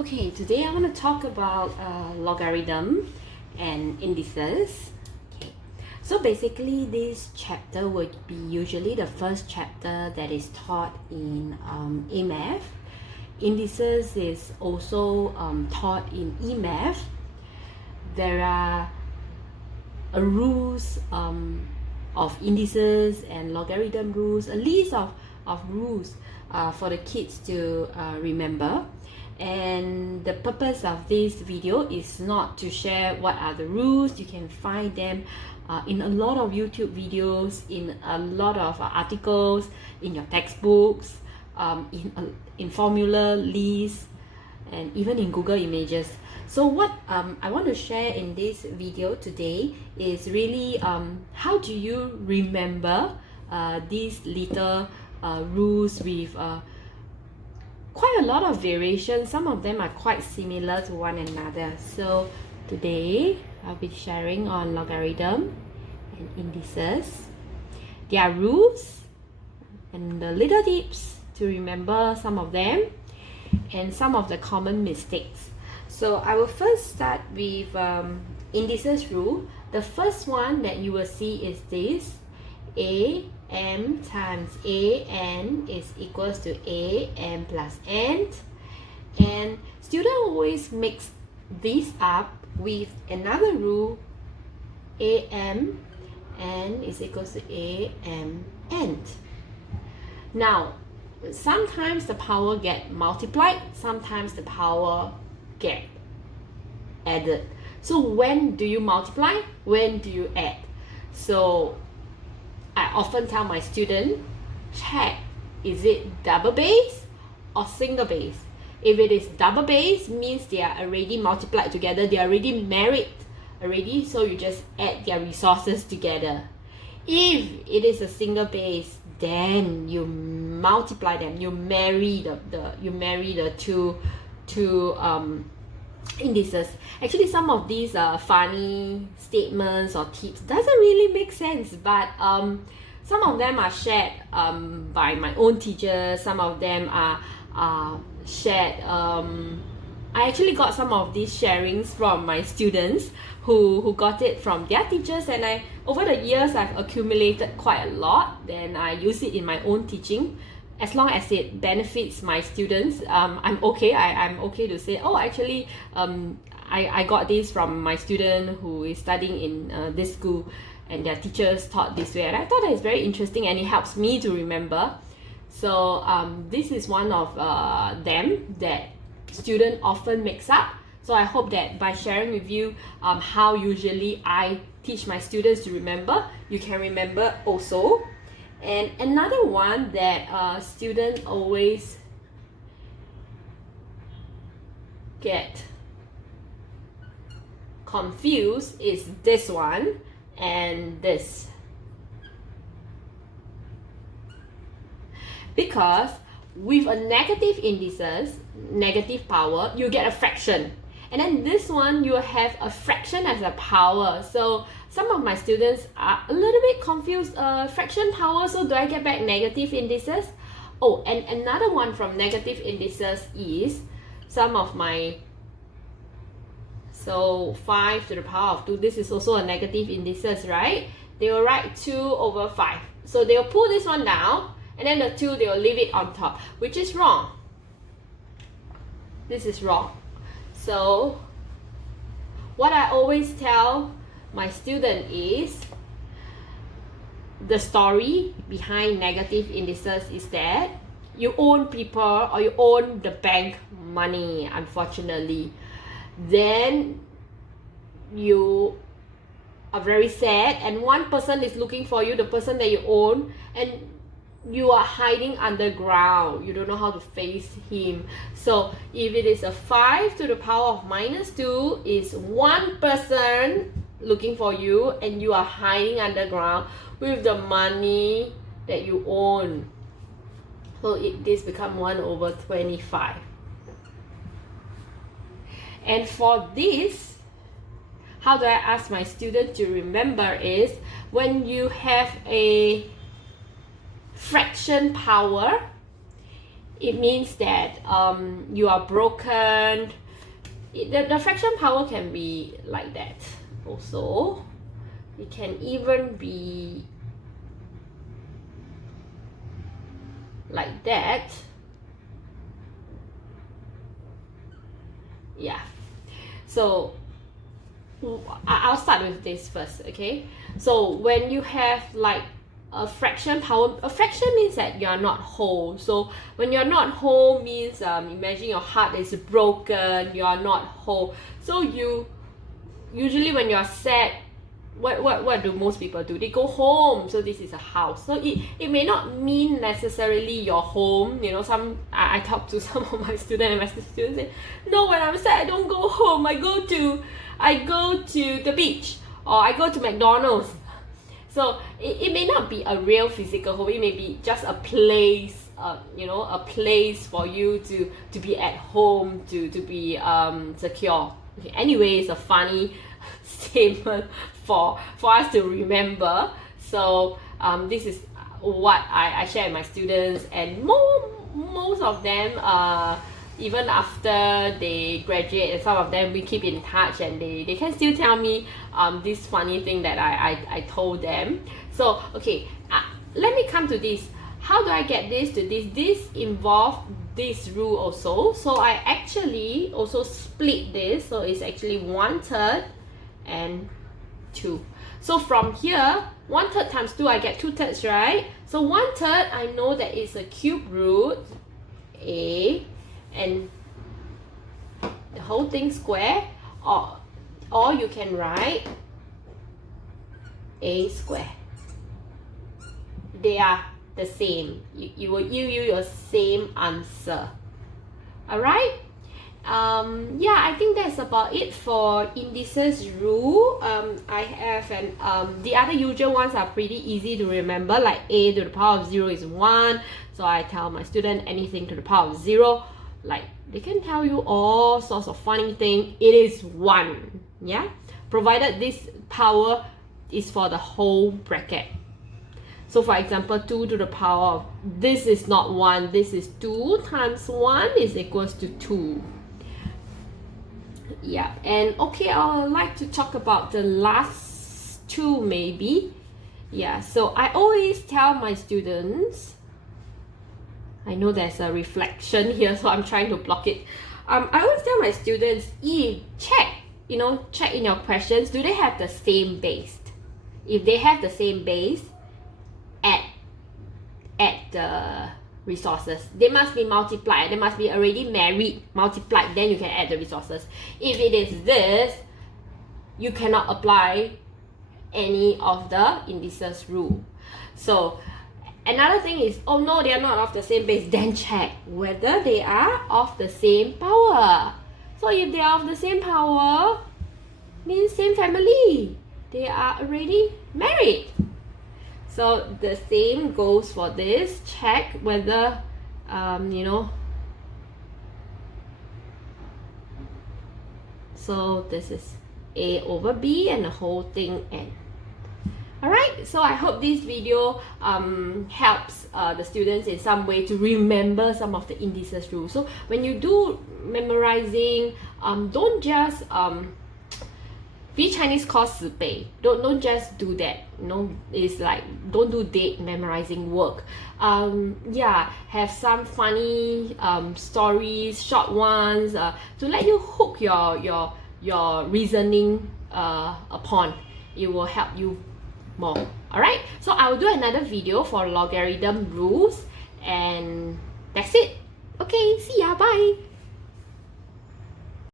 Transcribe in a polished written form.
Okay, today I want to talk about logarithm and indices. Okay, so basically this chapter would be usually the first chapter that is taught in A-Math. Indices is also taught in E-Math. There are rules of indices and logarithm rules, a list of rules for the kids to remember. And the purpose of this video is not to share what are the rules. You can find them in a lot of YouTube videos, in a lot of articles, in your textbooks, in formula lists, and even in Google Images. So what I want to share in this video today is really how do you remember these little rules with quite a lot of variations. Some of them are quite similar to one another. So today I'll be sharing on logarithm and indices, their rules, and the little tips to remember some of them, and some of the common mistakes. So I will first start with indices rule. The first one that you will see is this: am times an is equals to am plus n. And student always mix this up with another rule: am n is equals to am n. Now sometimes the power get multiplied, sometimes the power get added. So when do you multiply? When do you add? So I often tell my student, check, is it double base or single base? If it is double base, means they are already multiplied together, they are already married already, so you just add their resources together. If it is a single base, then you multiply them, you marry the two indices. Actually, some of these funny statements or tips doesn't really make sense, but some of them are shared by my own teachers. Some of them are shared. I actually got some of these sharings from my students who got it from their teachers, and over the years I've accumulated quite a lot. Then I use it in my own teaching. As long as it benefits my students, I'm okay. I'm okay to say, oh, actually, I got this from my student who is studying in this school, and their teachers taught this way, and I thought that it's very interesting and it helps me to remember. So this is one of them that student often mix up. So I hope that by sharing with you how usually I teach my students to remember, you can remember also. And another one that students always get confused is this one and this. Because with a negative indices, negative power, you get a fraction. And then this one, you have a fraction as a power. So some of my students are a little bit confused. Fraction power, so do I get back negative indices? Oh, and another one from negative indices is some of my, so 5 to the power of 2, this is also a negative indices, right? They will write 2 over 5. So they'll pull this one down, and then the 2, they will leave it on top, which is wrong. This is wrong. So what I always tell my student is, the story behind negative indices is that you own people or you own the bank money, unfortunately. Then you are very sad, and one person is looking for you, the person that you own, and you are hiding underground. You don't know how to face him. So if it is a 5 to the power of minus 2, is one person looking for you and you are hiding underground with the money that you own. So this becomes 1 over 25. And for this, how do I ask my student to remember is, when you have a fraction power, it means that you are broken. The fraction power can be like that also. It can even be like that. Yeah. So I'll start with this first, okay? So when you have like a fraction power, a fraction means that you're not whole. So when you're not whole means imagine your heart is broken, you are not whole. So you usually when you're sad, what do most people do? They go home. So this is a house. So it may not mean necessarily your home. You know, I talk to some of my students, and my students say, no, when I'm sad I don't go home, I go to the beach, or I go to McDonald's. So it may not be a real physical home. It may be just a place, you know, a place for you to be at home, to be secure. Okay, anyway, it's a funny statement for us to remember. So this is what I share with my students, and most of them even after they graduate, and some of them we keep in touch, and they can still tell me this funny thing that I told them. So okay, let me come to this. How do I get this to this? This involves this rule also. So I actually also split this. So it's actually 1/3 and 2. So from here, 1/3 times 2, I get 2/3, right? So 1/3, I know that it's a cube root, A, and the whole thing square, or you can write A square. They are the same. You will give you your same answer. Alright? Yeah, I think that's about it for indices rule. I have the other usual ones are pretty easy to remember, like a to the power of 0 is 1. So I tell my student anything to the power of 0, like they can tell you all sorts of funny things. It is 1, yeah, provided this power is for the whole bracket. So for example, 2 to the power of, this is not 1, this is 2 times 1 is equals to 2. Yeah, and okay, I would like to talk about the last two maybe. Yeah, so I always tell my students, I know there's a reflection here, so I'm trying to block it. I always tell my students, check in your questions, do they have the same base? If they have the same base, add the resources. They must be multiplied. They must be already multiplied. Then you can add the resources. If it is this, you cannot apply any of the indices rule. So another thing is, oh no, they are not of the same base. Then check whether they are of the same power. So if they are of the same power, means same family. They are already married. So the same goes for this. Check whether, so this is A over B and the whole thing N. Alright, so I hope this video helps the students in some way to remember some of the indices rules. So when you do memorizing, don't just be Chinese course 10倍. Don't just do that. It's like don't do date memorizing work. Yeah, have some funny stories, short ones, to let you hook your reasoning upon. It will help you more. Alright, so I will do another video for logarithm rules, and that's it. Okay, see ya, bye.